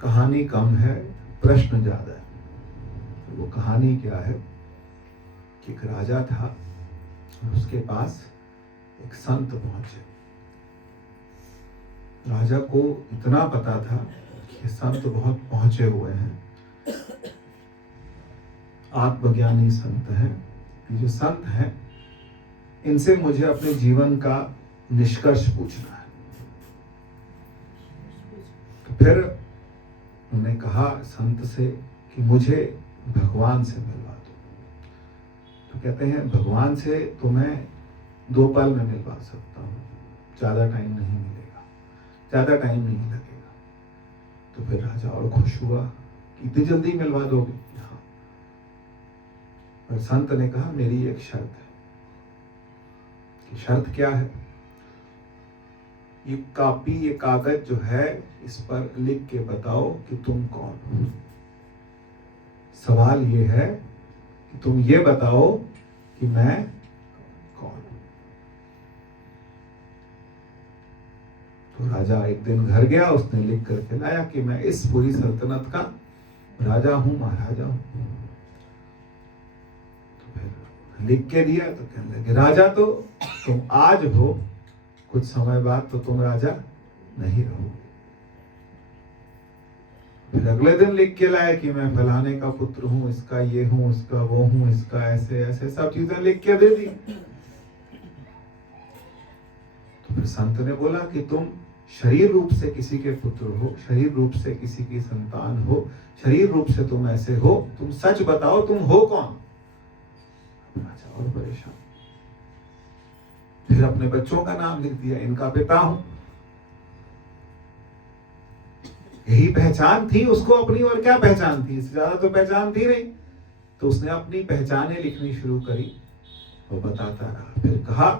कहानी कम है, प्रश्न ज्यादा है। तो वो कहानी क्या है कि एक राजा था, उसके पास एक संत पहुंचे। राजा को इतना पता था कि संत बहुत पहुंचे हुए हैं, आत्मज्ञानी संत हैं। ये जो संत हैं, इनसे मुझे अपने जीवन का निष्कर्ष पूछना है। तो फिर उन्होंने कहा संत से कि मुझे भगवान से मिलवा दो। तो कहते हैं भगवान से तो मैं 2 पल में मिलवा सकता हूँ, ज़्यादा टाइम नहीं मिलेगा, ज़्यादा टाइम नहीं लगेगा। तो फिर राजा और खुश हुआ कि इतनी जल्दी मिलवा दोगे? हाँ। और संत ने कहा मेरी एक शर्त है। कि शर्त क्या है? ये कॉपी, ये कागज जो है, इस पर लिख के बताओ कि तुम कौन हो। सवाल ये है कि तुम ये बताओ कि मैं कौन हूं। तो राजा एक दिन घर गया, उसने लिख करके लाया कि मैं इस पूरी सल्तनत का राजा हूं, महाराजा हूं। तो फिर लिख के दिया तो कहने लगे राजा तो तुम आज हो, कुछ समय बाद तो तुम राजा नहीं रहोगे। फिर अगले दिन लिख के लाए कि मैं फलाने का पुत्र हूं, इसका ये हूं, इसका वो हूं, इसका ऐसे ऐसे सब चीजें लिख के दे दी। तो फिर संत ने बोला कि तुम शरीर रूप से किसी के पुत्र हो, शरीर रूप से किसी की संतान हो, शरीर रूप से तुम ऐसे हो, तुम सच बताओ तुम हो कौन? राजा और परेशान। फिर अपने बच्चों का नाम लिख दिया, इनका पिता हूं। यही पहचान थी उसको अपनी, और क्या पहचान थी? इससे ज्यादा तो पहचान थी नहीं। तो उसने अपनी पहचानें लिखनी शुरू करी, वो बताता रहा। फिर कहा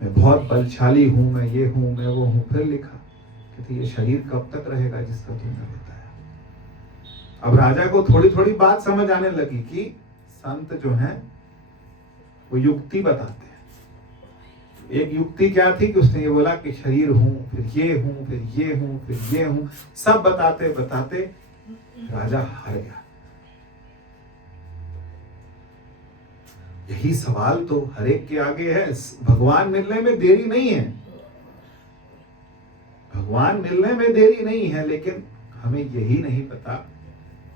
मैं बहुत बलशाली हूं, मैं ये हूं, मैं वो हूं। फिर लिखा कि ये शरीर कब तक रहेगा जिसका तुमने बताया। अब राजा को थोड़ी थोड़ी बात समझ आने लगी कि संत जो हैं वो युक्ति बताते हैं। एक युक्ति क्या थी कि उसने ये बोला कि शरीर हूं, फिर ये हूं, फिर ये हूं, फिर ये हूं, सब बताते बताते राजा हार गया। यही सवाल तो हर एक के आगे है। भगवान मिलने में देरी नहीं है, भगवान मिलने में देरी नहीं है, लेकिन हमें यही नहीं पता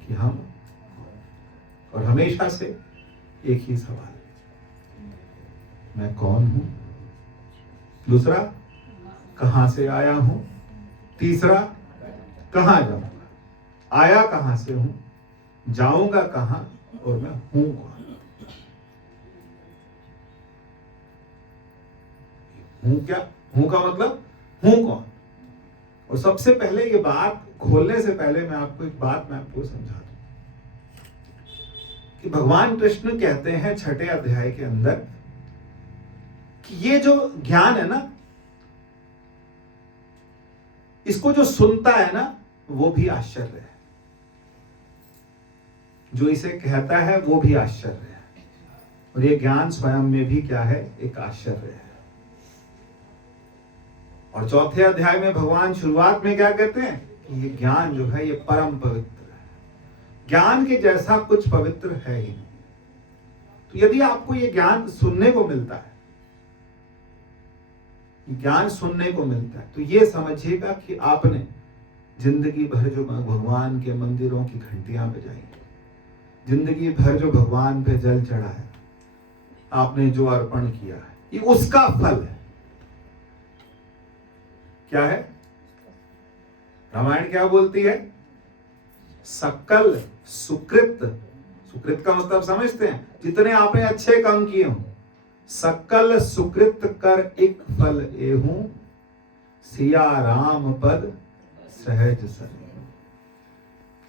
कि हम, और हमेशा से एक ही सवाल, मैं कौन हूं? दूसरा, कहां से आया हूं? तीसरा, कहां जाऊंगा? आया कहां से हूं, जाऊंगा कहां, और मैं हूं कौन? हूं क्या? हूं का मतलब हूं कौन? और सबसे पहले ये बात खोलने से पहले मैं आपको एक बात समझा दूं कि भगवान कृष्ण कहते हैं 6ठे अध्याय के अंदर कि ये जो ज्ञान है ना, इसको जो सुनता है ना वो भी आश्चर्य है, जो इसे कहता है वो भी आश्चर्य है, और ये ज्ञान स्वयं में भी क्या है? एक आश्चर्य है। और 4थे अध्याय में भगवान शुरुआत में क्या कहते हैं कि ये ज्ञान जो है ये परम पवित्र है, ज्ञान के जैसा कुछ पवित्र है ही नहीं। तो यदि आपको ये ज्ञान सुनने को मिलता है, ज्ञान सुनने को मिलता है, तो ये समझिएगा कि आपने जिंदगी भर जो भगवान के मंदिरों की घंटियां बजाई, जिंदगी भर जो भगवान पे जल चढ़ाया, आपने जो अर्पण किया है, ये उसका फल है। क्या है? रामायण क्या बोलती है? सकल सुकृत। सुकृत का मतलब समझते हैं? जितने आपने अच्छे काम किए हों, सकल सुकृत कर एक फल एहूं, सिया राम पद सहज सर।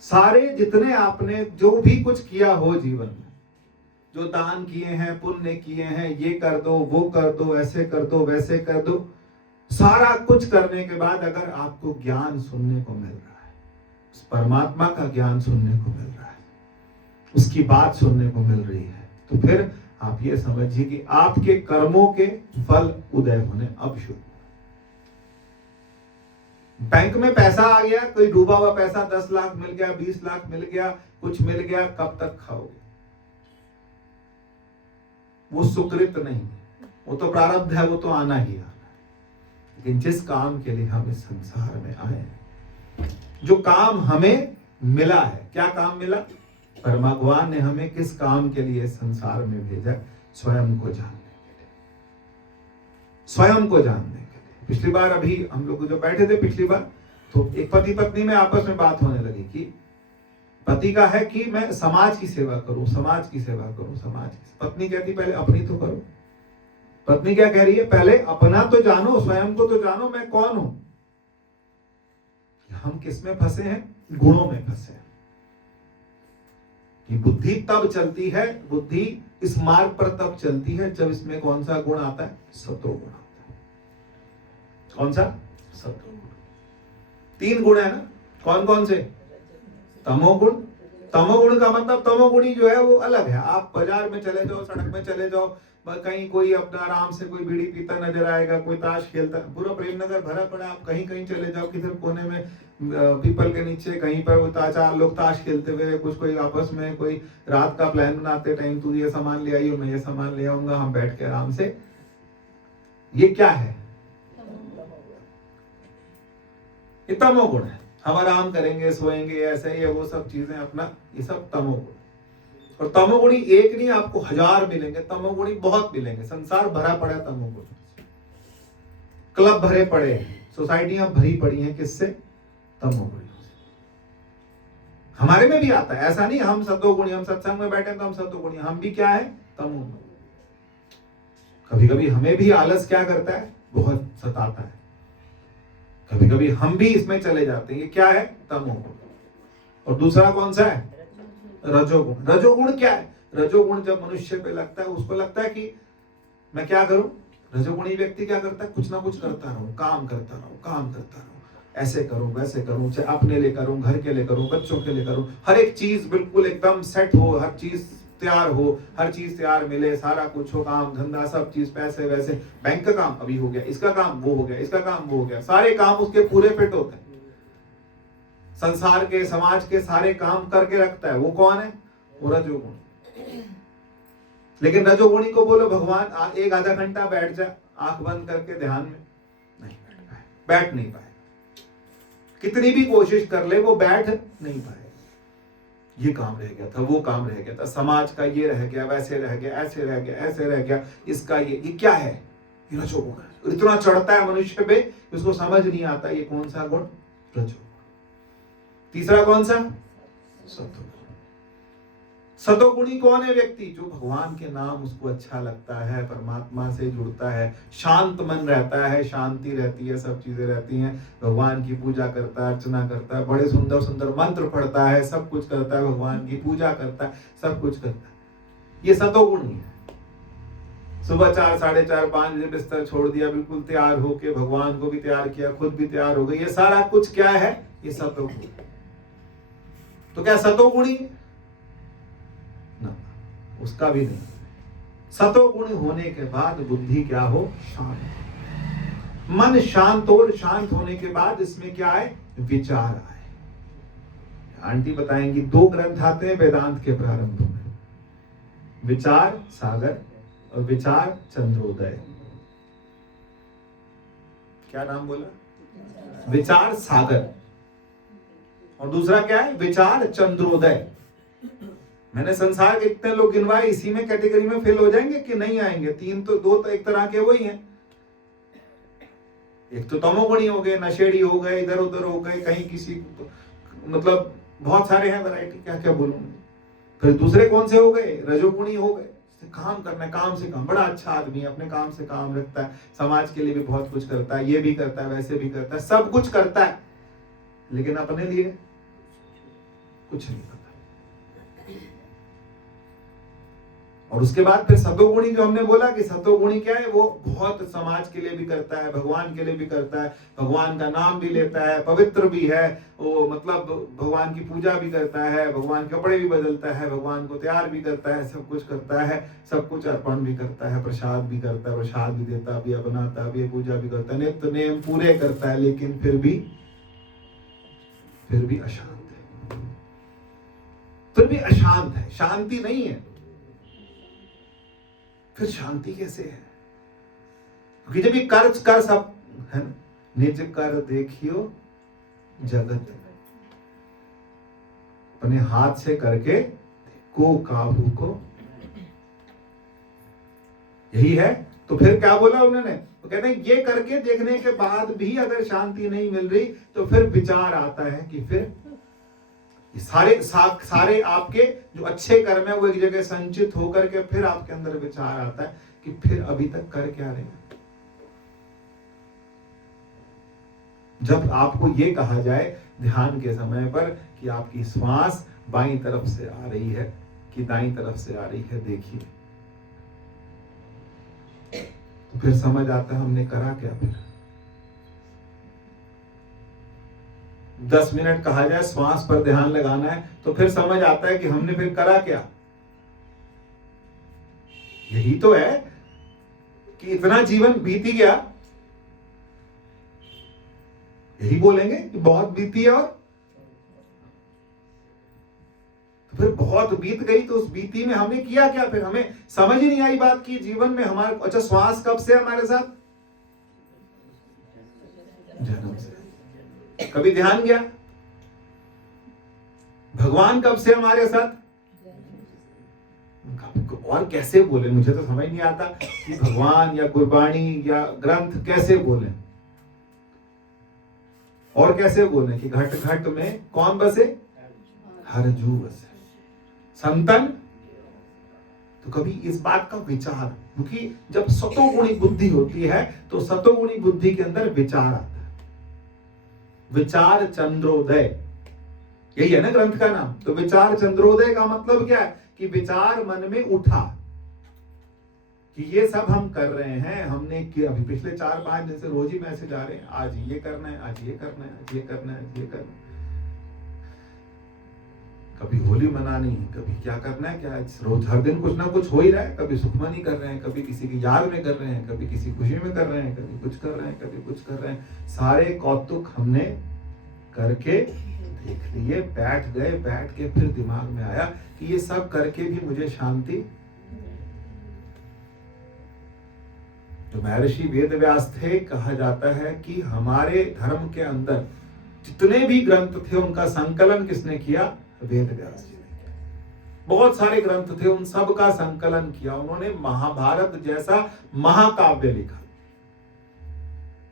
सारे जितने आपने जो भी कुछ किया हो जीवन में, जो दान किए हैं, पुण्य किए हैं, ये कर दो, वो कर दो, ऐसे कर दो, वैसे कर दो, सारा कुछ करने के बाद अगर आपको ज्ञान सुनने को मिल रहा है, उस परमात्मा का ज्ञान सुनने को मिल रहा है, उसकी बात सुनने को मिल रही है, तो फिर आप ये समझिए कि आपके कर्मों के फल उदय होने अब शुरू। बैंक में पैसा आ गया, कोई डूबा हुआ पैसा 10 लाख मिल गया, 20 लाख मिल गया, कुछ मिल गया, कब तक खाओगे? वो सुकृत नहीं, वो तो प्रारब्ध है, वो तो आना ही आना है। लेकिन जिस काम के लिए हम इस संसार में आए, जो काम हमें मिला है, क्या काम मिला? पर भगवान ने हमें किस काम के लिए संसार में भेजा? स्वयं को जानने के लिए, स्वयं को जानने के लिए। पिछली बार अभी हम लोग जो बैठे थे पिछली बार, तो एक पति पत्नी में आपस में बात होने लगी कि पति का है कि मैं समाज की सेवा करूं, समाज की सेवा करूं, समाज की। पत्नी कहती पहले अपनी तो करो। पत्नी क्या कह रही है? पहले अपना तो जानो, स्वयं को तो जानो, मैं कौन हूं। हम किस में फंसे हैं? गुणों में फंसे हैं। कि बुद्धि तब चलती है, बुद्धि इस मार्ग पर तब चलती है जब इसमें कौन सा गुण आता है? सतोगुण आता है। कौन सा? सतोगुण। 3 गुण है ना, कौन कौन से? तमोगुण। तमोगुण का मतलब, तमोगुणी जो है वो अलग है। आप बाजार में चले जाओ, सड़क में चले जाओ, कहीं कोई अपना आराम से कोई बीड़ी पीता नजर आएगा, कोई ताश खेलता, पूरा प्रेमनगर भरा पड़ा। आप कहीं कहीं चले जाओ, किधर कोने में पीपल के नीचे कहीं पर वो 4 लोग ताश खेलते हुए, कुछ कोई आपस में कोई रात का प्लान बनाते, टाइम तू ये सामान ले आई, मैं ये सामान ले आऊंगा, हम बैठ के आराम से। ये क्या है? ये तमोगुण है। हम आराम करेंगे, सोएंगे, ऐसे ही वो सब चीजें अपना, ये सब तमोगुण। और तमोगुणी एक नहीं, आपको 1000 मिलेंगे, तमोगुणी बहुत मिलेंगे। संसार भरा पड़ा है तमोगुण। क्लब भरे पड़े हैं, सोसाइटियां भरी पड़ी हैं, किससे? तमोगुणी। हमारे में भी आता है, ऐसा नहीं हम सतोगुणी, हम सत्संग में बैठे तो हम सतोगुणी, हम भी क्या है? तमोगुणी। कभी कभी हमें भी आलस क्या करता है? बहुत सताता है। कभी कभी हम भी इसमें चले जाते हैं। ये क्या है? तमोगुण। और दूसरा कौन सा है? रजोगुण। रजोगुण क्या है? रजोगुण जब मनुष्य पे लगता है, उसको लगता है कि मैं क्या करूं? रजोगुणी व्यक्ति क्या करता है? कुछ ना कुछ करता रहूं, काम करता रहूं, काम करता रहूं, ऐसे करूं, वैसे करूं, चाहे अपने लिए करूं, घर के लिए करूं, बच्चों के लिए करूं, हर एक चीज बिल्कुल एकदम सेट हो, हर चीज तैयार हो, हर चीज तैयार मिले, सारा कुछ हो, काम धंधा सब चीज, पैसे वैसे, बैंक का काम अभी हो गया, इसका काम वो हो गया, इसका काम वो हो गया, सारे काम उसके पूरे फिट होते हैं। संसार के, समाज के सारे काम करके रखता है। वो कौन है? वो रजोगुण। लेकिन रजोगुणी को बोलो भगवान 1 आधा घंटा बैठ जा आंख बंद करके ध्यान में, नहीं बैठ नहीं पाए। कितनी भी कोशिश कर ले वो बैठ नहीं पाए। ये काम रह गया था, वो काम रह गया था, समाज का ये रह गया, वैसे रह गया, ऐसे रह गया, ऐसे रह गया, इसका ये क्या है? ये रजोगुण है। इतना चढ़ता है मनुष्य पे, उसको समझ नहीं आता ये कौन सा गुण? रजोगुण। तीसरा कौन सा? सतोगुण। सतोगुणी कौन है व्यक्ति? जो भगवान के नाम उसको अच्छा लगता है, परमात्मा से जुड़ता है, शांत मन रहता है, शांति रहती है, सब चीजें रहती हैं, भगवान की पूजा करता है, अर्चना करता है, बड़े सुंदर सुंदर मंत्र पढ़ता है, सब कुछ करता है, भगवान की पूजा करता है, सब कुछ करता है। ये सतोगुणी है। सुबह 4, 4:30, 5 बजे बिस्तर छोड़ दिया, बिल्कुल तैयार होके भगवान को भी तैयार किया, खुद भी तैयार हो गए। ये सारा कुछ क्या है? ये सतोगुण। तो क्या सतोगुणी? ना, उसका भी नहीं। सतोगुण होने के बाद बुद्धि क्या हो? शांत। मन शांत, और शांत होने के बाद इसमें क्या है? विचार आए। आंटी बताएंगी 2 ग्रंथ आते हैं वेदांत के प्रारंभ में, विचार सागर और विचार चंद्रोदय। क्या नाम बोला? विचार सागर, और दूसरा क्या है? विचार चंद्रोदय। मैंने संसार के इतने लोग गिनवाए, इसी में कैटेगरी में फेल हो जाएंगे कि नहीं आएंगे? 3 तो 2 तो एक तरह के वही हैं। एक तो तमोगुणी हो गए, नशेड़ी हो गए, इधर उधर हो गए, कहीं किसी, मतलब बहुत सारे हैं वैरायटी, क्या क्या बोलूं। फिर दूसरे कौन से हो गए? रजोगुणी हो गए। काम करना, काम से काम, बड़ा अच्छा आदमी है, अपने काम से काम रखता है, समाज के लिए भी बहुत कुछ करता है, ये भी करता है, वैसे भी करता है, सब कुछ करता है, लेकिन अपने लिए कुछ नहीं करता। और उसके बाद फिर सतोगुणी, जो हमने बोला कि सतोगुणी क्या है? वो बहुत समाज के लिए भी करता है, भगवान के लिए भी करता है, भगवान का नाम भी लेता है, पवित्र भी है वो, मतलब भगवान की पूजा भी करता है, भगवान के कपड़े भी बदलता है, भगवान को तैयार भी करता है, सब कुछ करता है, सब कुछ अर्पण भी करता है, प्रसाद भी करता है, प्रसाद भी देता भी, बनाता भी, पूजा भी करता है, नित्य नेम पूरे करता है, लेकिन फिर भी फिर भी अशांत है, फिर भी अशांत है, शांति नहीं है। फिर शांति कैसे है? क्योंकि जब ये कर सब है ना, निज कर देखियो जगत, अपने हाथ से करके को काबू को, यही है। तो फिर क्या बोला उन्होंने? तो कहते हैं ये करके देखने के बाद भी अगर शांति नहीं मिल रही तो फिर विचार आता है कि फिर सारे आपके जो अच्छे कर्म है वो एक जगह संचित होकर के फिर आपके अंदर विचार आता है कि फिर अभी तक कर क्या रहे हैं। जब आपको ये कहा जाए ध्यान के समय पर कि आपकी श्वास बाईं तरफ से आ रही है कि दाईं तरफ से आ रही है, देखिए, तो फिर समझ आता है हमने करा क्या। फिर 10 मिनट कहा जाए श्वास पर ध्यान लगाना है तो फिर समझ आता है कि हमने फिर करा क्या। यही तो है कि इतना जीवन बीती गया, यही बोलेंगे कि बहुत बीती है, और तो फिर बहुत बीत गई तो उस बीती में हमने किया क्या। फिर हमें समझ ही नहीं आई बात की जीवन में हमारे, अच्छा श्वास कब से हमारे साथ? जन्म से। कभी ध्यान गया? भगवान कब से हमारे साथ? और कैसे बोले, मुझे तो समझ नहीं आता कि भगवान या गुरबाणी या ग्रंथ कैसे बोले, और कैसे बोले कि घट घट में कौन बसे? हर जू बसे संतन। तो कभी इस बात का विचार, क्योंकि जब सतोगुणी बुद्धि होती है तो सतोगुणी बुद्धि के अंदर विचार आता है, विचार चंद्रोदय, यही है ना ग्रंथ का नाम। तो विचार चंद्रोदय का मतलब क्या है? कि विचार मन में उठा कि ये सब हम कर रहे हैं, हमने किया। अभी पिछले 4-5 दिन से रोज ही मैसेज आ रहे हैं, आज ये करना है, आज ये करना है, आज ये करना है, आज ये करना है। कभी होली मनानी है, कभी क्या करना है, क्या रोज हर दिन कुछ ना कुछ हो ही रहा है। कभी सुखमनी कर रहे हैं, कभी किसी की याद में कर रहे हैं, कभी किसी खुशी में कर रहे हैं, कभी कुछ कर रहे हैं, कभी कुछ कर रहे हैं। सारे कौतुक हमने करके देख लिए, बैठ गए, बैठ के फिर दिमाग में आया कि ये सब करके भी मुझे शांति। जो महर्षि वेदव्यास थे, कहा जाता है कि हमारे धर्म के अंदर जितने भी ग्रंथ थे उनका संकलन किसने किया? वेदव्यास जी ने किया। बहुत सारे ग्रंथ थे, उन सब का संकलन किया उन्होंने। महाभारत जैसा महाकाव्य लिखा।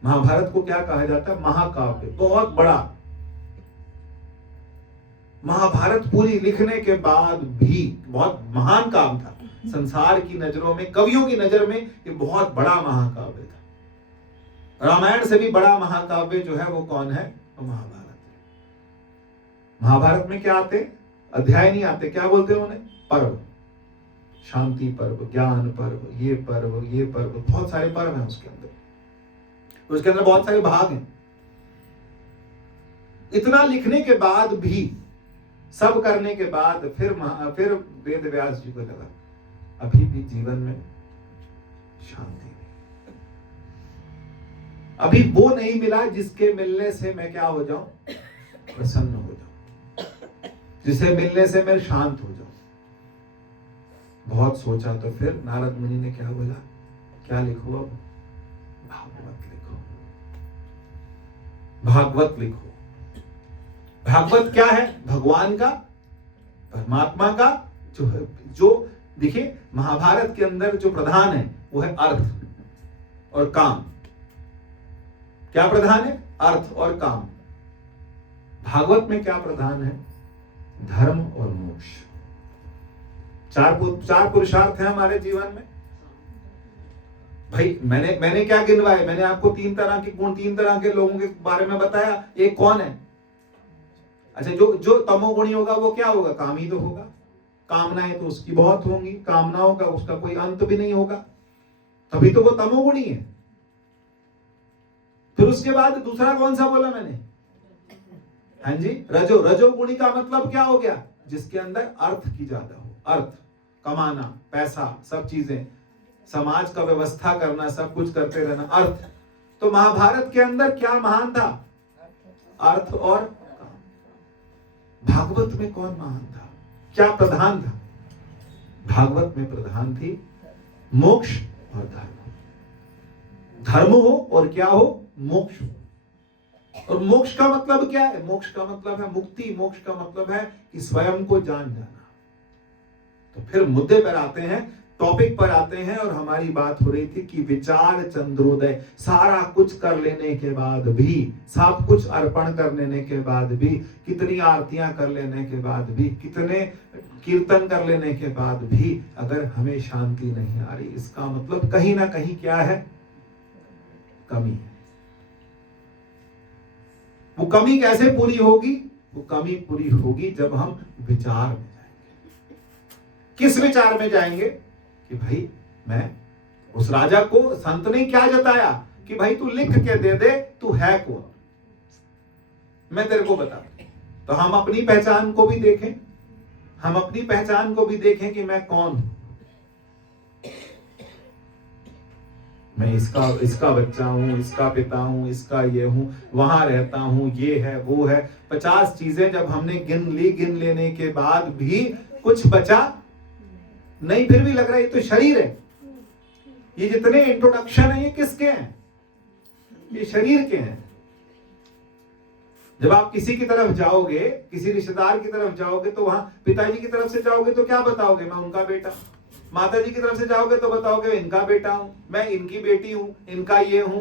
महाभारत को क्या कहा जाता है? महाकाव्य, बहुत बड़ा। महाभारत पूरी लिखने के बाद भी बहुत महान काम था। संसार की नजरों में, कवियों की नजर में ये बहुत बड़ा महाकाव्य था। रामायण से भी बड़ा महाकाव्य जो है वो कौन है? वो महाभारत। महाभारत में क्या आते? अध्याय नहीं आते, क्या बोलते हैं उन्हें? पर्व। शांति पर्व, ज्ञान पर्व, ये पर्व, ये पर्व, बहुत सारे पर्व हैं उसके अंदर। उसके अंदर बहुत सारे भाग हैं। इतना लिखने के बाद भी, सब करने के बाद फिर वेद व्यास जी को लगा अभी भी जीवन में शांति नहीं, अभी वो नहीं मिला जिसके मिलने से मैं क्या हो जाऊं? प्रसन्न हो जाऊं, जिसे मिलने से मैं शांत हो जाऊं। बहुत सोचा तो फिर नारद मुनि ने क्या बोला? क्या लिखो अब? भागवत लिखो, भागवत लिखो। भागवत क्या है? भगवान का, परमात्मा का जो देखिए, महाभारत के अंदर जो प्रधान है वो है अर्थ और काम। क्या प्रधान है? अर्थ और काम। भागवत में क्या प्रधान है? धर्म और मोक्ष। चार पुरुषार्थ है हमारे जीवन में। भाई मैंने क्या गिनवाए? मैंने आपको 3 तरह के गुण, 3 तरह के लोगों के बारे में बताया। एक कौन है? अच्छा, जो तमोगुणी होगा वो क्या होगा? काम ही तो होगा। कामनाएं तो उसकी बहुत होंगी, कामनाओं का उसका कोई अंत भी नहीं होगा, तभी तो वो तमोगुणी है। फिर उसके बाद दूसरा कौन सा बोला मैंने? हाँ जी, रजोगुणी का मतलब क्या हो गया? जिसके अंदर अर्थ की ज्यादा हो, अर्थ, कमाना, पैसा, सब चीजें, समाज का व्यवस्था करना, सब कुछ करते रहना, अर्थ। तो महाभारत के अंदर क्या महान था? अर्थ और काम। भागवत में कौन महान था, क्या प्रधान था? भागवत में प्रधान थी मोक्ष और धर्म। धर्म हो और क्या हो, मोक्ष हो। और मोक्ष का मतलब क्या है? मोक्ष का मतलब है मुक्ति। मोक्ष का मतलब है कि स्वयं को जान जाना। तो फिर मुद्दे पर आते हैं, टॉपिक पर आते हैं, और हमारी बात हो रही थी कि विचार चंद्रोदय। सारा कुछ कर लेने के बाद भी, सब कुछ अर्पण कर लेने के बाद भी, कितनी आरतियां कर लेने के बाद भी, कितने कीर्तन कर लेने के बाद भी अगर हमें शांति नहीं आ रही, इसका मतलब कहीं ना कहीं क्या है, कमी है। वो कमी कैसे पूरी होगी? वो कमी पूरी होगी जब हम विचार में जाएंगे। किस विचार में जाएंगे? कि भाई मैं, उस राजा को संत ने क्या जताया कि भाई तू लिख के दे दे, तू है कौन, मैं तेरे को बता। तो हम अपनी पहचान को भी देखें, हम अपनी पहचान को भी देखें कि मैं कौन हूं। मैं इसका बच्चा हूं, इसका पिता हूं, इसका ये हूं, वहां रहता हूं, ये है वो है। 50 चीजें जब हमने गिन लेने के बाद भी कुछ बचा नहीं, फिर भी लग रहा है ये तो शरीर है। ये जितने इंट्रोडक्शन है ये किसके हैं? ये शरीर के हैं। जब आप किसी की तरफ जाओगे, किसी रिश्तेदार की तरफ जाओगे, तो वहां पिताजी की तरफ से जाओगे तो क्या बताओगे? मैं उनका बेटा। माता जी की तरफ से जाओगे तो बताओगे इनका बेटा हूं, मैं इनकी बेटी हूं, इनका ये हूं।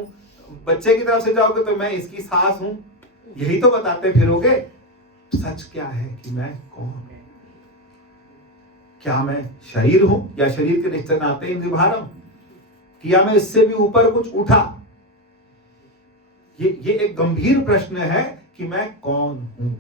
बच्चे की तरफ से जाओगे तो मैं इसकी सास हूं। यही तो बताते फिरोगे। सच क्या है कि मैं कौन हूं? क्या मैं शरीर हूं, या शरीर के निश्चय नाते इंद्रियभारम, कि या मैं इससे भी ऊपर कुछ उठा? ये एक गंभीर प्रश्न है कि मैं कौन हूं।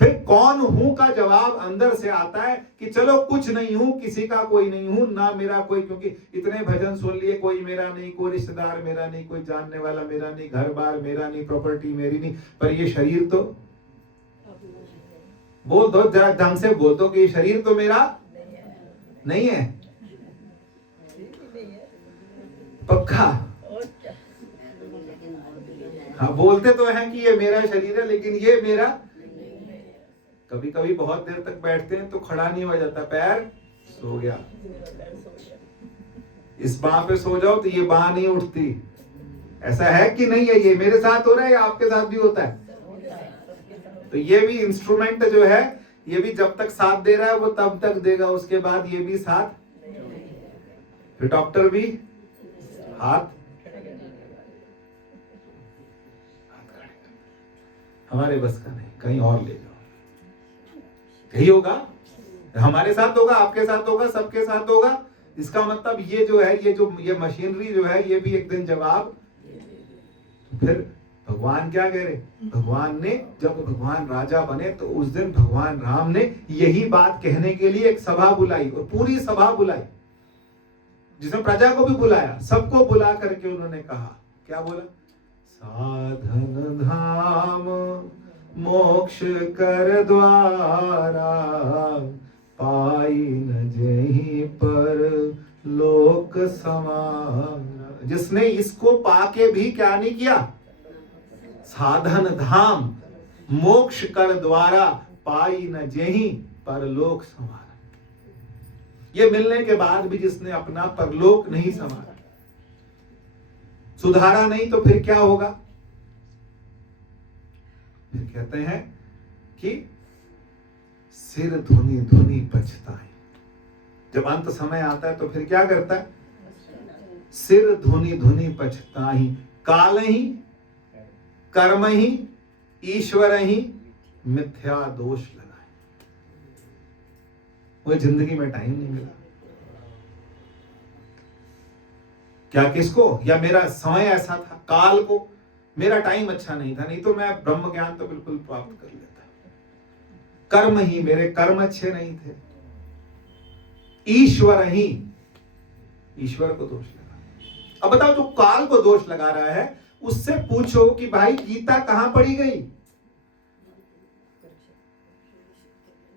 फिर कौन हूं का जवाब अंदर से आता है कि चलो कुछ नहीं हूं, किसी का कोई नहीं हूं, ना मेरा कोई, क्योंकि इतने भजन सुन लिए, कोई मेरा नहीं, कोई रिश्तेदार मेरा नहीं, कोई जानने वाला मेरा नहीं, घर बार मेरा नहीं, प्रॉपर्टी मेरी नहीं, पर ये शरीर तो, बोल दो जरा ढंग से, बोल दो कि ये शरीर तो मेरा नहीं है। पक्का? हाँ, बोलते तो हैं कि ये मेरा शरीर है, लेकिन ये मेरा। कभी कभी बहुत देर तक बैठते हैं तो खड़ा नहीं हो जाता, पैर सो गया। इस बाह पे सो जाओ तो ये बाह नहीं उठती। ऐसा है कि नहीं है? ये मेरे साथ हो रहा है या आपके साथ भी होता है? तो ये भी इंस्ट्रूमेंट जो है, ये भी जब तक साथ दे रहा है वो तब तक देगा, उसके बाद ये भी साथ। फिर डॉक्टर भी हाथ हमारे बस का नहीं, कहीं और ले जाओ। यही होगा, हमारे साथ होगा, आपके साथ होगा, सबके साथ होगा। इसका मतलब ये जो है, ये मशीनरी जो है, ये भी एक दिन जवाब। फिर भगवान क्या कह रहे? भगवान ने, जब भगवान राजा बने तो उस दिन भगवान राम ने यही बात कहने के लिए एक सभा बुलाई, और पूरी सभा बुलाई, जिसमें प्रजा को भी बुलाया, सबको बुला करके उन्होंने कहा, क्या बोला? साधन धाम मोक्ष कर द्वारा, पाई न जेहि पर लोक समान। जिसने इसको पाके भी क्या नहीं किया? साधन धाम मोक्ष कर द्वारा, पाई न जेहि परलोक संवारा। ये मिलने के बाद भी जिसने अपना परलोक नहीं संवारा, सुधारा नहीं, तो फिर क्या होगा? फिर कहते हैं कि सिर धुनी धुनी पछताए। जब अंत समय आता है तो फिर क्या करता है? सिर धुनी धुनी पछताई, काल ही कर्म ही ईश्वर ही मिथ्या दोष लगाए। वो जिंदगी में टाइम नहीं मिला। क्या किसको? या मेरा समय ऐसा था, काल को, मेरा टाइम अच्छा नहीं था, नहीं तो मैं ब्रह्म ज्ञान तो बिल्कुल प्राप्त कर लेता। कर्म ही, मेरे कर्म अच्छे नहीं थे। ईश्वर ही, ईश्वर को दोष लगा। अब बताओ, जो काल को दोष लगा रहा है उससे पूछो कि भाई गीता कहां पढ़ी गई?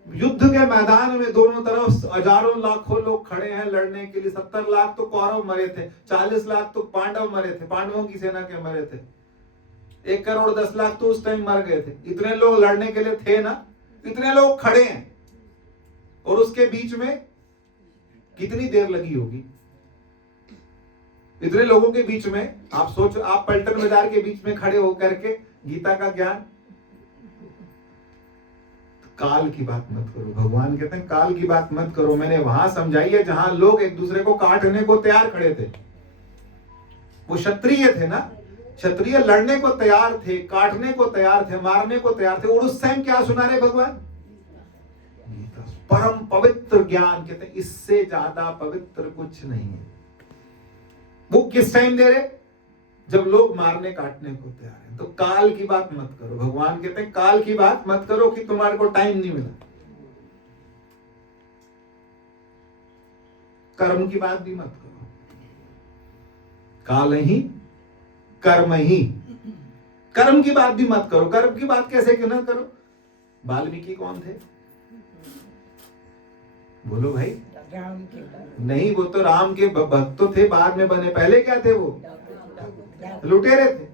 युद्ध के मैदान में दोनों तरफ हजारों लाखों लोग खड़े हैं लड़ने के लिए। 70 लाख तो कौरव मरे थे, 40 लाख तो पांडव मरे थे, पांडवों की सेना के मरे थे। 1,10,00,000 तो उस टाइम मर गए थे। इतने लोग लड़ने के लिए थे ना, इतने लोग खड़े हैं, और उसके बीच में कितनी देर लगी होगी? इतने लोगों के बीच में आप सोचो, आप पलटन बाजार के बीच में खड़े होकर के गीता का ज्ञान। काल की बात मत करो, भगवान कहते हैं काल की बात मत करो। मैंने वहां समझाई है जहां लोग एक दूसरे को काटने को तैयार खड़े थे। वो क्षत्रिय थे ना, क्षत्रिय लड़ने को तैयार थे, काटने को तैयार थे, मारने को तैयार थे। और उस टाइम क्या सुना रहे भगवान? गीता, परम पवित्र ज्ञान। कहते हैं इससे ज्यादा पवित्र कुछ नहीं है। वो किस टाइम दे रहे? जब लोग मारने काटने को तैयार हैं। तो काल की बात मत करो। भगवान कहते हैं काल की बात मत करो कि तुम्हारे को टाइम नहीं मिला। कर्म की बात भी मत करो। काल ही कर्म ही, कर्म की बात भी मत करो। कर्म की बात कैसे क्यों ना करो? वाल्मीकि कौन थे? बोलो भाई। नहीं, वो तो राम के भक्त तो थे, बाद में बने। पहले क्या थे? वो लुटेरे थे।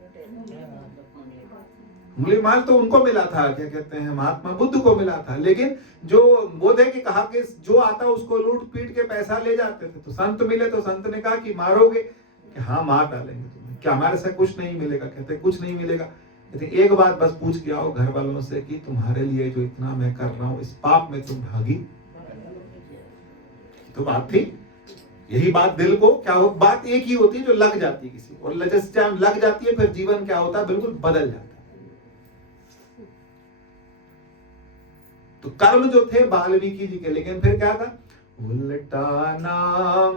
मूली माल तो उनको मिला था, क्या कहते हैं, महात्मा बुद्ध को मिला था। लेकिन जो बोध है कि कहा कि जो आता उसको लूट पीट के पैसा ले जाते थे। तो संत मिले तो संत ने कहा कि मारोगे? कि हाँ मार डालेंगे तुम्हें। क्या हमारे से कुछ नहीं मिलेगा? कहते कुछ नहीं मिलेगा। कहते एक बात बस पूछ के आओ घर वालों से कि तुम्हारे लिए जो इतना मैं कर रहा हूं, इस पाप में तुम भागी? तो बात थी यही। बात दिल को क्या हो, बात एक ही होती है जो लग जाती है किसी, और जिस टाइम लग जाती है फिर जीवन क्या होता है, बिल्कुल बदल जाता है। तो कर्म जो थे वाल्मीकि जी के, लेकिन फिर क्या था? उल्टा नाम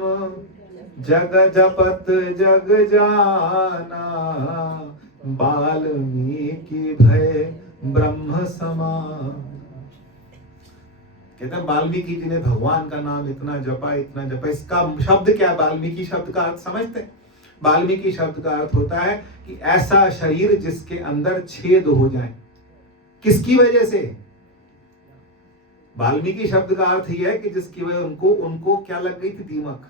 जग जपत जग जाना, वाल्मीकि भय ब्रह्म समान। कहते हैं वाल्मीकि जी ने भगवान का नाम इतना जपा, इतना जपा। इसका शब्द क्या है? वाल्मीकि शब्द का अर्थ समझते हैं? वाल्मीकि शब्द का अर्थ होता है कि ऐसा शरीर जिसके अंदर छेद हो जाए। किसकी वजह से? वाल्मीकि शब्द का अर्थ यह है कि जिसकी वजह उनको क्या लग गई थी? दीमक।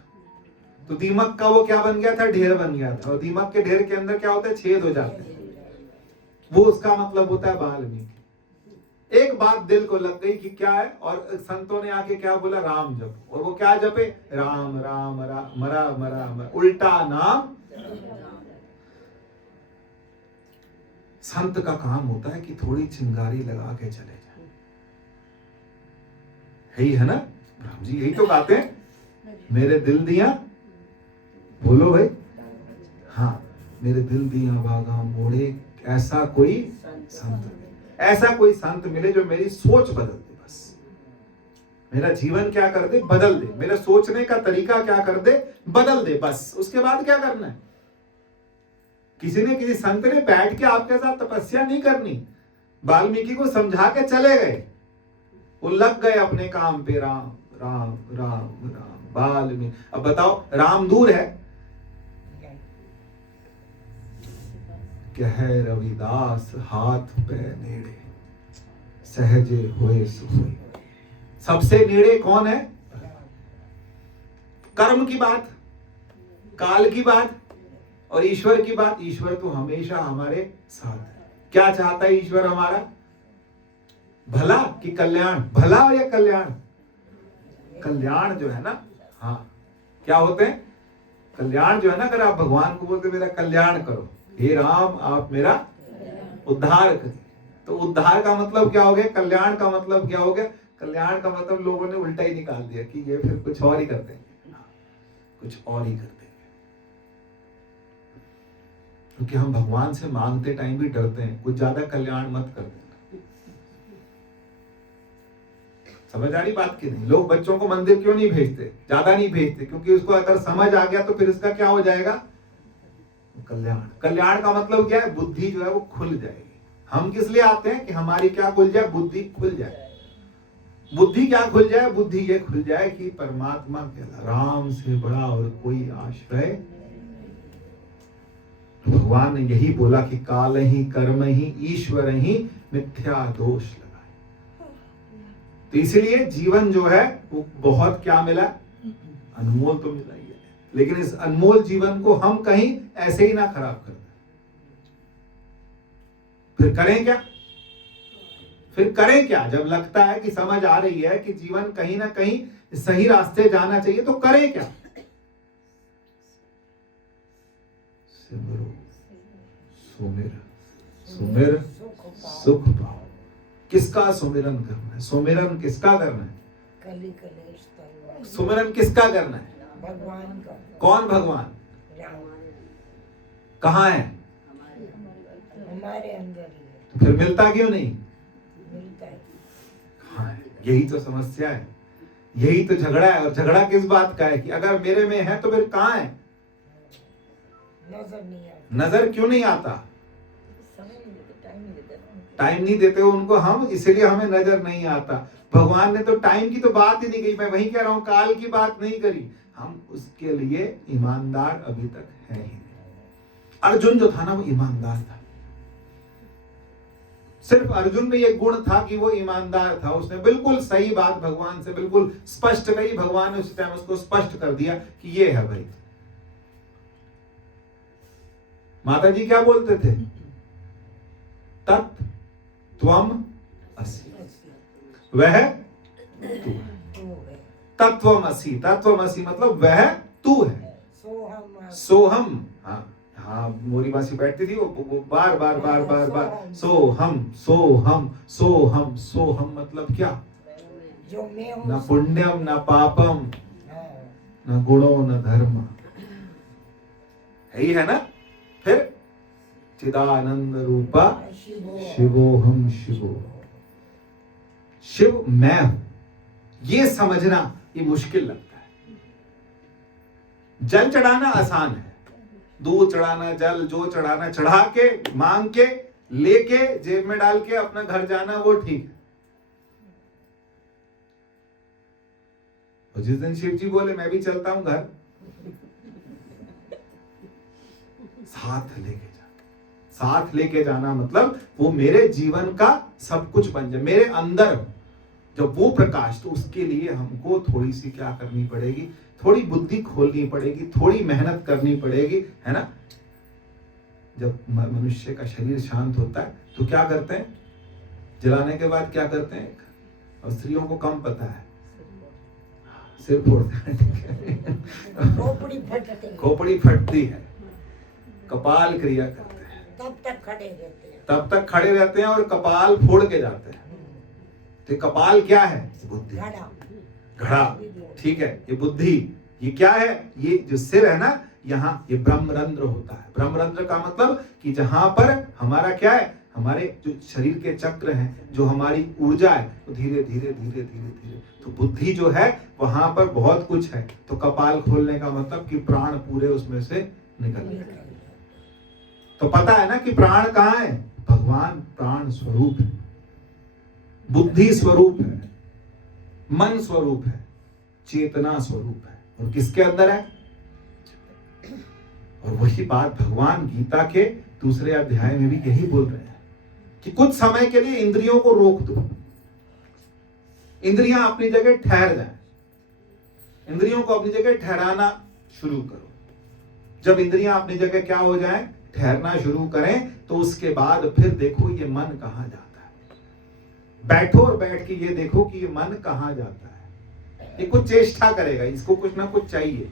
तो दीमक का वो क्या बन गया था? ढेर बन गया था। और दीमक के ढेर के अंदर क्या होता है? छेद हो जाते हैं। वो उसका मतलब होता है वाल्मीकि। एक बात दिल को लग गई कि क्या है, और संतों ने आके क्या बोला? राम जप। और वो क्या जपे? राम राम राम मरा मरा मरा, उल्टा नाम। संत का काम होता है कि थोड़ी चिंगारी लगा के चले जाए। यही है ना राम जी? यही तो गाते हैं, मेरे दिल दिया। बोलो भाई। हाँ, मेरे दिल दिया बागा मोड़े। ऐसा कोई संत, ऐसा कोई संत मिले जो मेरी सोच बदल दे। बस मेरा जीवन क्या कर दे? बदल दे। मेरा सोचने का तरीका क्या कर दे? बदल दे। बस उसके बाद क्या करना है? किसी संत ने बैठ के आपके साथ तपस्या नहीं करनी। वाल्मीकि को समझा के चले गए, वो लग गए अपने काम पे। राम राम राम राम वाल्मीकि। अब बताओ, राम दूर है, कह रविदास हाथ पे नेड़े, सहजे होए सुहोई। सबसे नेड़े कौन है? कर्म की बात, काल की बात और ईश्वर की बात। ईश्वर तो हमेशा हमारे साथ है। क्या चाहता है ईश्वर हमारा? भला कि कल्याण? भला या कल्याण? कल्याण जो है ना, हाँ, क्या होते हैं कल्याण जो है ना? अगर आप भगवान को बोलते मेरा कल्याण करो, हे राम आप मेरा उद्धार करें, तो उद्धार का मतलब क्या हो गया? कल्याण का मतलब क्या हो गया? कल्याण का मतलब लोगों ने उल्टा ही निकाल दिया कि ये फिर कुछ और ही करते हैं, कुछ और ही करते हैं। क्योंकि हम भगवान से मांगते टाइम भी डरते हैं, कुछ ज्यादा कल्याण मत कर देना। समझ आ रही बात की नहीं? लोग बच्चों को मंदिर क्यों नहीं भेजते? ज्यादा नहीं भेजते क्योंकि उसको अगर समझ आ गया तो फिर इसका क्या हो जाएगा? कल्याण। कल्याण का मतलब क्या है? बुद्धि जो है वो खुल जाएगी। हम किस लिए आते हैं? कि हमारी क्या खुल जाए? बुद्धि खुल जाए। बुद्धि क्या खुल जाए? बुद्धि ये खुल जाए कि परमात्मा के राम से बड़ा और कोई आश्रय। भगवान ने यही बोला कि काल ही कर्म ही ईश्वर ही मिथ्या दोष लगाए। तो इसलिए जीवन जो है वो बहुत क्या मिला? अनमोल तो मिला ही है, लेकिन इस अनमोल जीवन को हम कहीं ऐसे ही ना खराब कर दें। फिर करें क्या? फिर करें क्या? जब लगता है कि समझ आ रही है कि जीवन कहीं ना कहीं सही रास्ते जाना चाहिए, तो करें क्या? सिमरो सुमिर, सुमिर सुख पाओ। किसका सुमिरन करना है? सुमिरन किसका करना है? कली कलेश तलवार। सुमिरन किसका करना है? भगवान का। कौन भगवान? राम। कहाँ है? हमारे अंदर ही है। तो फिर मिलता क्यों नहीं? मिलता है। कहाँ है? यही तो समस्या है, यही तो झगड़ा है। और झगड़ा किस बात का है कि अगर मेरे में है तो फिर कहाँ है? नजर नहीं आता। नजर क्यों नहीं आता? टाइम नहीं देते हो उनको हम, इसलिए हमें नजर नहीं आता। भगवान ने तो टाइम की तो बात ही नहीं कही। मैं वही कह रहा हूं, काल की बात नहीं करी। हम उसके लिए ईमानदार अभी तक है ही नहीं। अर्जुन जो था ना, वो ईमानदार था। सिर्फ अर्जुन में ये गुण था कि वो ईमानदार था। उसने बिल्कुल सही बात भगवान से बिल्कुल स्पष्ट कही। भगवान ने उस टाइम उसको स्पष्ट कर दिया कि ये है भाई। माता जी क्या बोलते थे? तत् त्वम असि, वह तू है। तत्वमसि, तत्वमसि मतलब वह तू है। सोहम। हाँ हाँ, मोरी मासी बैठती थी, वो बार बार बार बार बार सोहम सोहम सोहम सोहम मतलब क्या? जो मैं हूं, न पुण्यम न पापम न गुणो न धर्म, यही है ना? फिर चिदानंद रूपा शिवोहम शिवो, शिव मैं हूं। ये समझना ये मुश्किल लगता है। जल चढ़ाना आसान है, दूध चढ़ाना, जल जो चढ़ाना, चढ़ा के मांग के लेके जेब में डाल के अपना घर जाना, वो ठीक है। और जिस दिन शिव जी बोले मैं भी चलता हूं घर, साथ लेके जाना। साथ लेके जाना मतलब वो मेरे जीवन का सब कुछ बन जाए, मेरे अंदर जब वो प्रकाश। तो उसके लिए हमको थोड़ी सी क्या करनी पड़ेगी? थोड़ी बुद्धि खोलनी पड़ेगी, थोड़ी मेहनत करनी पड़ेगी, है ना? जब मनुष्य का शरीर शांत होता है तो क्या करते हैं? जलाने के बाद क्या करते हैं? और स्त्रियों को कम पता है, सिर फोड़ते हैं, खोपड़ी फटती है, कपाल क्रिया करते हैं, तब तक खड़े रहते हैं, तब तक खड़े रहते हैं और कपाल फोड़ के जाते हैं। तो कपाल क्या है? बुद्धि, घड़ा। ठीक है, ये बुद्धि, ये क्या है? ये जो सिर है ना, यहाँ ये ब्रह्मरंध्र होता है। ब्रह्मरंध्र का मतलब कि जहां पर हमारा क्या है? हमारे जो शरीर के चक्र हैं, जो हमारी ऊर्जा है, तो धीरे धीरे धीरे धीरे धीरे, तो बुद्धि जो है वहां पर बहुत कुछ है। तो कपाल खोलने का मतलब कि प्राण पूरे उसमें से निकल गए। तो पता है ना कि प्राण कहाँ है? भगवान प्राण स्वरूप है, बुद्धि स्वरूप है, मन स्वरूप है, चेतना स्वरूप है। और किसके अंदर है? और वही बात भगवान गीता के दूसरे अध्याय में भी यही बोल रहे हैं कि कुछ समय के लिए इंद्रियों को रोक दो, इंद्रियां अपनी जगह ठहर जाएं, इंद्रियों को अपनी जगह ठहराना शुरू करो। जब इंद्रियां अपनी जगह क्या हो जाएं? ठहरना शुरू करें, तो उसके बाद फिर देखो ये मन कहां जाता है। बैठो और बैठ के ये देखो कि ये मन कहां जाता है। ये कुछ चेष्टा करेगा, इसको कुछ ना कुछ चाहिए।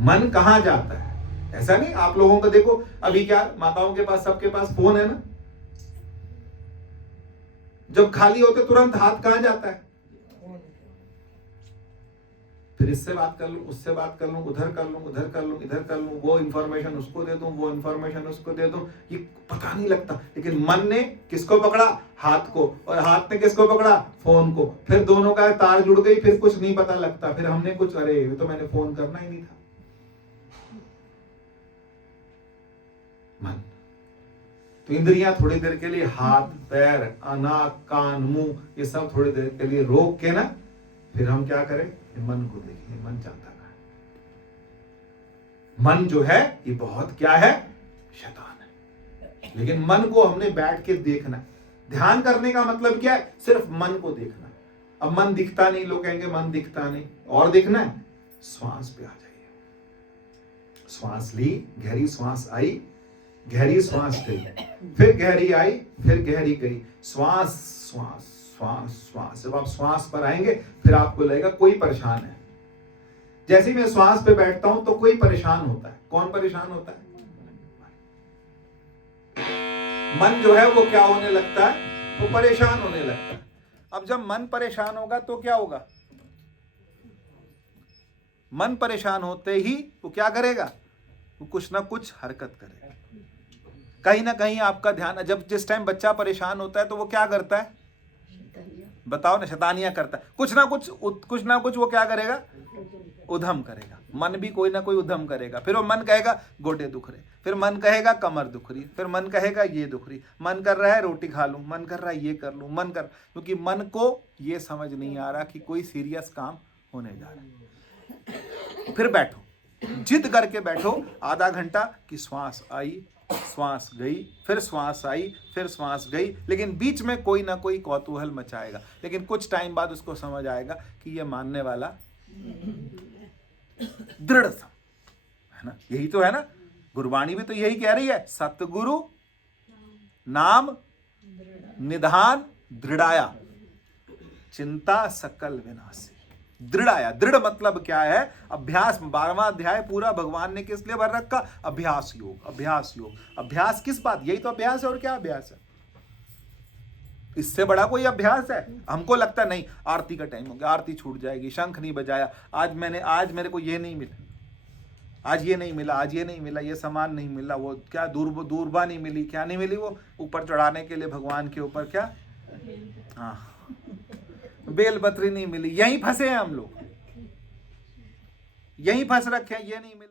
मन कहां जाता है? ऐसा नहीं, आप लोगों को देखो अभी क्या माताओं के पास, सबके पास फोन है ना, जब खाली होते तुरंत हाथ कहां जाता है? फिर इससे बात कर लूं, उससे बात कर लूं, उधर कर लूं, उधर कर लूं, इधर कर लूं, वो इंफॉर्मेशन उसको दे दूं, वो इंफॉर्मेशन उसको दे दूं, ये पता नहीं लगता। लेकिन मन ने किसको पकड़ा? हाथ को, और हाथ ने किसको पकड़ा? फोन को। फिर दोनों का तार जुड़ गई, फिर कुछ नहीं पता लगता। फिर हमने कुछ, अरे ये तो मैंने फोन करना ही नहीं था। मन। तो इंद्रियां थोड़ी देर के लिए, हाथ पैर नाक कान मुंह, ये सब थोड़ी देर के लिए रोक के ना, फिर हम क्या करें? मन को देखिए, मन चाहता है। मन जो है ये बहुत क्या है? शैतान है। लेकिन मन को हमने बैठ के देखना। ध्यान करने का मतलब क्या है? सिर्फ मन को देखना। अब मन दिखता नहीं, लोग कहेंगे मन दिखता नहीं, और देखना है, श्वास पे आ जाइए। श्वास ली, गहरी श्वास आई, गहरी श्वास गई, फिर गहरी आई, फिर गहरी गई, श्वास श्वास श्वास श्वास। जब आप श्वास पर आएंगे फिर आपको लगेगा कोई परेशान है। जैसे ही मैं श्वास पे बैठता हूं तो कोई परेशान होता है। कौन परेशान होता है? मन जो है वो क्या होने लगता है? वो परेशान होने लगता है। अब जब मन परेशान होगा तो क्या होगा? मन परेशान होते ही वो क्या करेगा? वो कुछ ना कुछ हरकत करेगा। कहीं ना कहीं आपका ध्यान, जब जिस टाइम बच्चा परेशान होता है तो वो क्या करता है? बताओ ना, शैतानियां करता है। कुछ ना कुछ वो क्या करेगा? उधम करेगा। मन भी कोई ना कोई उधम करेगा। फिर वो मन कहेगा गोडे दुख रहे, फिर मन कहेगा कमर दुख रही, फिर मन कहेगा ये दुख रही, मन कर रहा है रोटी खा लूं, मन कर रहा है ये कर लूं, क्योंकि मन को ये समझ नहीं आ रहा कि कोई सीरियस काम होने जा रहा है। फिर बैठो, जिद करके बैठो आधा घंटा कि श्वास आई, श्वास गई, फिर श्वास आई, फिर श्वास गई, लेकिन बीच में कोई ना कोई कौतूहल मचाएगा। लेकिन कुछ टाइम बाद उसको समझ आएगा कि ये मानने वाला दृढ़ है ना। यही तो है ना, गुरबाणी भी तो यही कह रही है, सतगुरु नाम निधान दृढ़ाया, चिंता सकल विनाशी। दृढ़ाया, दृढ़ मतलब क्या है? अभ्यास। 12वां अध्याय पूरा भगवान ने किस लिए भर रखा? अभ्यास योग, अभ्यास योग। अभ्यास किस बात? यही तो अभ्यास है। और क्या अभ्यास है? इससे बड़ा कोई अभ्यास है? हमको लगता नहीं आरती का टाइम हो गया, आरती छूट जाएगी, शंख नहीं बजाया, आज मेरे को ये नहीं मिला, आज ये नहीं मिला, आज ये नहीं मिला, ये सामान नहीं मिला, वो क्या दूरबा नहीं मिली, क्या नहीं मिली, वो ऊपर चढ़ाने के लिए भगवान के ऊपर क्या, हाँ बेलपत्री नहीं मिली। यहीं फंसे हैं हम लोग, यहीं फंस रखे हैं, ये नहीं मिला।